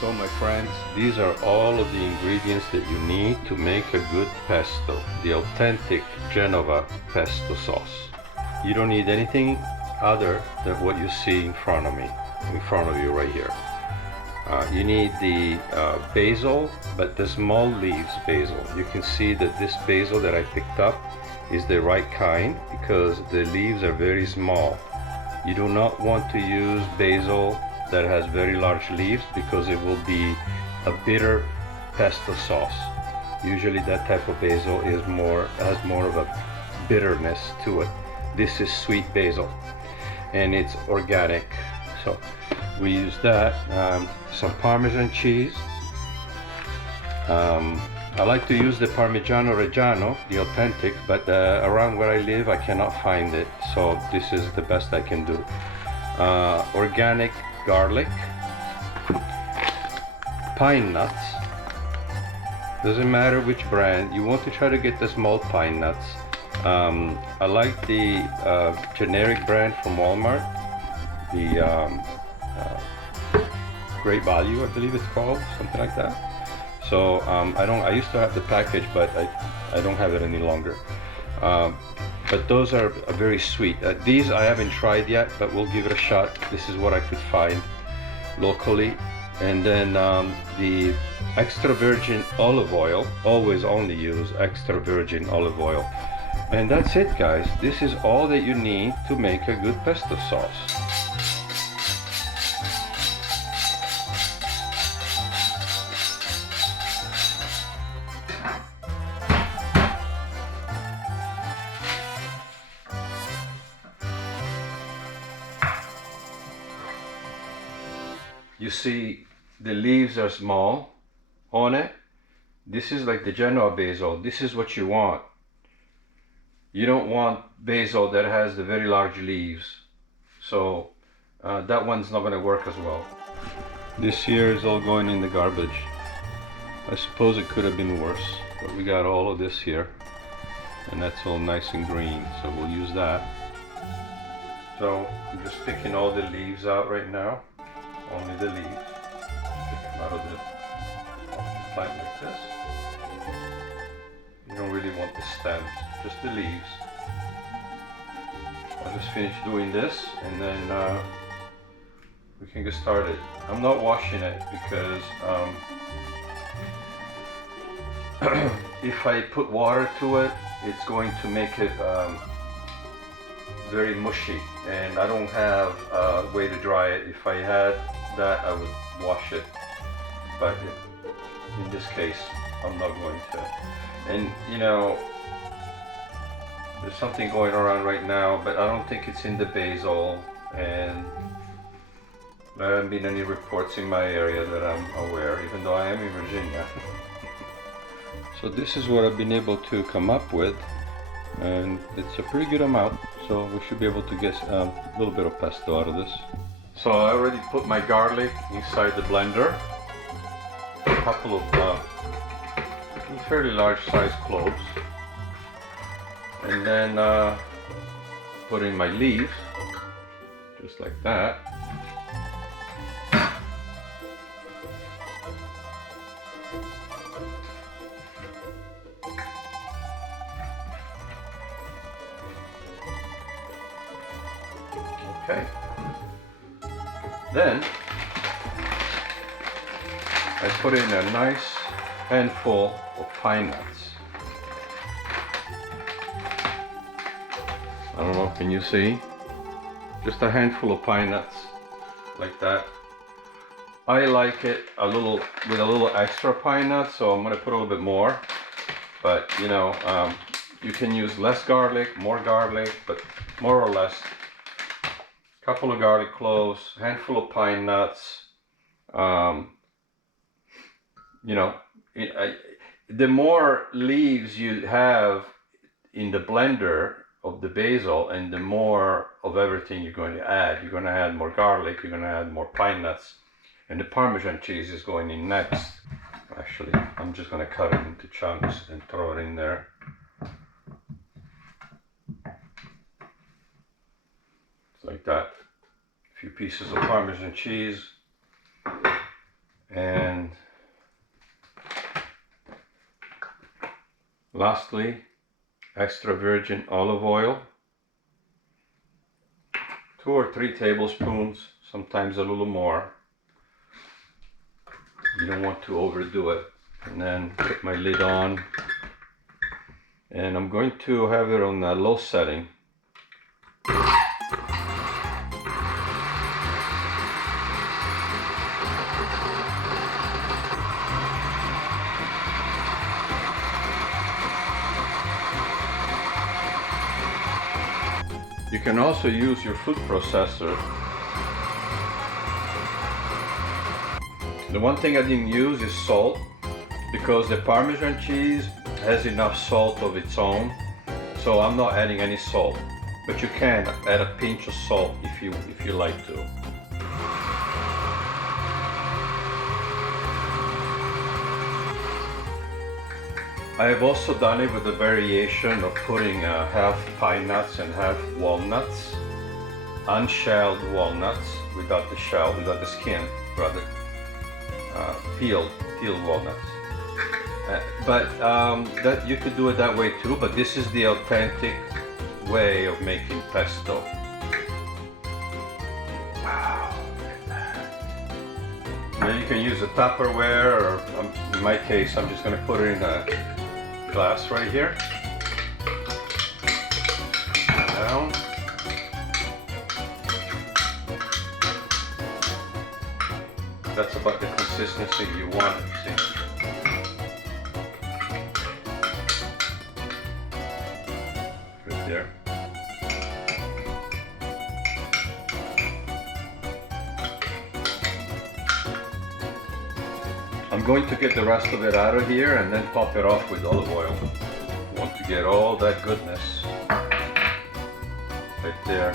So my friends, these are all of the ingredients that you need to make a good pesto, the authentic Genova pesto sauce. You don't need anything other than what you see in front of me, in front of you right here. You need the basil, but the small leaves basil. You can see that this basil that I picked up is the right kind because the leaves are very small. You do not want to use basil that has very large leaves because it will be a bitter pesto sauce. Usually that type of basil has more of a bitterness to it. This is sweet basil and it's organic, so we use that. Some Parmesan cheese. I like to use the Parmigiano Reggiano, the authentic, but around where I live I cannot find it, so this is the best I can do. Organic garlic, pine nuts, doesn't matter which brand, you want to try to get the small pine nuts. I like the generic brand from Walmart, the Great Value, I believe it's called, something like that. So I used to have the package, but I don't have it any longer. But those are very sweet. These I haven't tried yet, but we'll give it a shot. This is what I could find locally. And then the extra virgin olive oil, always only use extra virgin olive oil. And that's it, guys. This is all that you need to make a good pesto sauce. You see the leaves are small on it. This is like the Genoa basil. This is what you want. You don't want basil that has the very large leaves. So that one's not going to work as well. This here is all going in the garbage. I suppose it could have been worse, but we got all of this here. And that's all nice and green, so we'll use that. So I'm just picking all the leaves out right now. Only the leaves. Pick them out of the plant like this. You don't really want the stems, just the leaves. I'll just finish doing this and then we can get started. I'm not washing it because if I put water to it, it's going to make it very mushy, and I don't have a way to dry it. If I had that, I would wash it, but in this case I'm not going to. And you know, there's something going around right now, but I don't think it's in the basil, and there haven't been any reports in my area that I'm aware, even though I am in Virginia. So this is what I've been able to come up with, and it's a pretty good amount, so we should be able to get a little bit of pesto out of this. So I already put my garlic inside the blender, a couple of fairly large sized cloves, and then put in my leaves, just like that. Okay. Then I put in a nice handful of pine nuts. I don't know, can you see? Just a handful of pine nuts, like that. I like it with a little extra pine nuts, so I'm gonna put a little bit more. But you know, you can use less garlic, more garlic, but more or less. Couple of garlic cloves, handful of pine nuts. You know, the more leaves you have in the blender of the basil, and the more of everything you're going to add. You're going to add more garlic, you're going to add more pine nuts, and the Parmesan cheese is going in next. Actually, I'm just going to cut it into chunks and throw it in there. Like that. A few pieces of Parmesan cheese, And lastly, extra virgin olive oil, 2 or 3 tablespoons, sometimes a little more. You don't want to overdo it. And then put my lid on, and I'm going to have it on a low setting. You can also use your food processor. The one thing I didn't use is salt, because the Parmesan cheese has enough salt of its own, so I'm not adding any salt. But you can add a pinch of salt if you like to. I have also done it with a variation of putting half pine nuts and half walnuts, unshelled walnuts, without the shell, without the skin, rather, peeled walnuts. But that you could do it that way too, but this is the authentic way of making pesto. Wow, look at that. Now you can use a Tupperware, or in my case, I'm just going to put it in a glass right here. Down. That's about the consistency you want it, see? Right there. I'm going to get the rest of it out of here and then top it off with olive oil. I want to get all that goodness right there.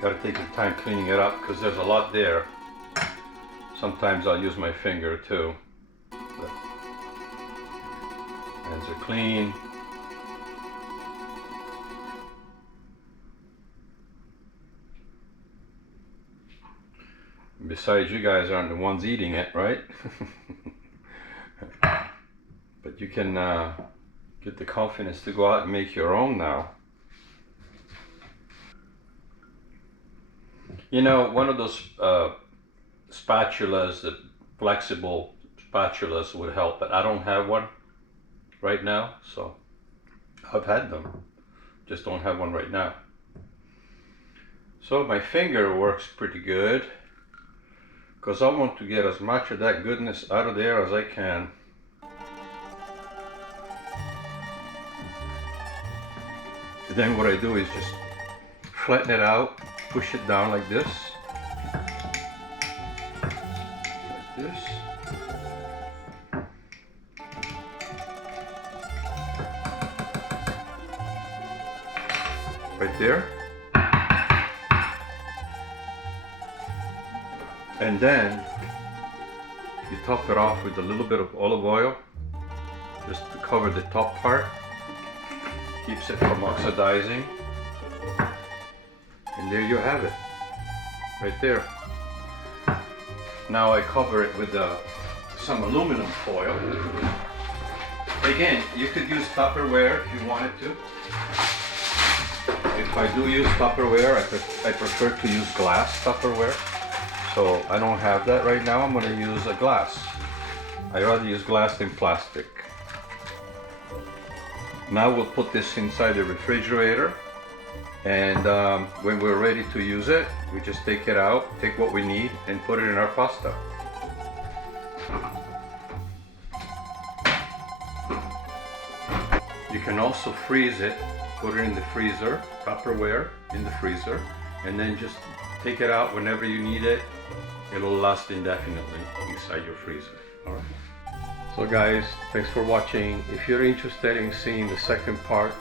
Gotta take your time cleaning it up because there's a lot there. Sometimes I'll use my finger too. But hands are clean. Besides, you guys aren't the ones eating it, right? But you can get the confidence to go out and make your own now. You know, one of those spatulas, the flexible spatulas would help, but I don't have one right now, so I've had them, just don't have one right now. So my finger works pretty good, because I want to get as much of that goodness out of there as I can. And then what I do is just flatten it out, push it down like this. Like this. Right there. And then you top it off with a little bit of olive oil, just to cover the top part. Keeps it from oxidizing. And there you have it, right there. Now I cover it with some aluminum foil. Again, you could use Tupperware if you wanted to. If I do use Tupperware, I prefer to use glass Tupperware. So I don't have that right now. I'm going to use a glass. I'd rather use glass than plastic. Now we'll put this inside the refrigerator, and when we're ready to use it, we just take it out, take what we need, and put it in our pasta. You can also freeze it, put it in the freezer, Tupperware in the freezer, and then just take it out whenever you need it. It'll last indefinitely inside your freezer. All right. So guys, thanks for watching. If you're interested in seeing the second part,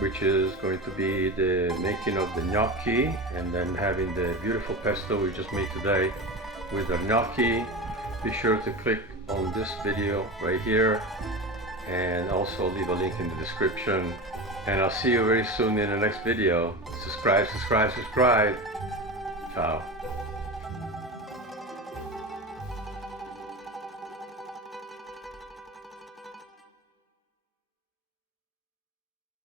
which is going to be the making of the gnocchi and then having the beautiful pesto we just made today with the gnocchi, be sure to click on this video right here, and also leave a link in the description. And I'll see you very soon in the next video. Subscribe, subscribe, subscribe. Ciao.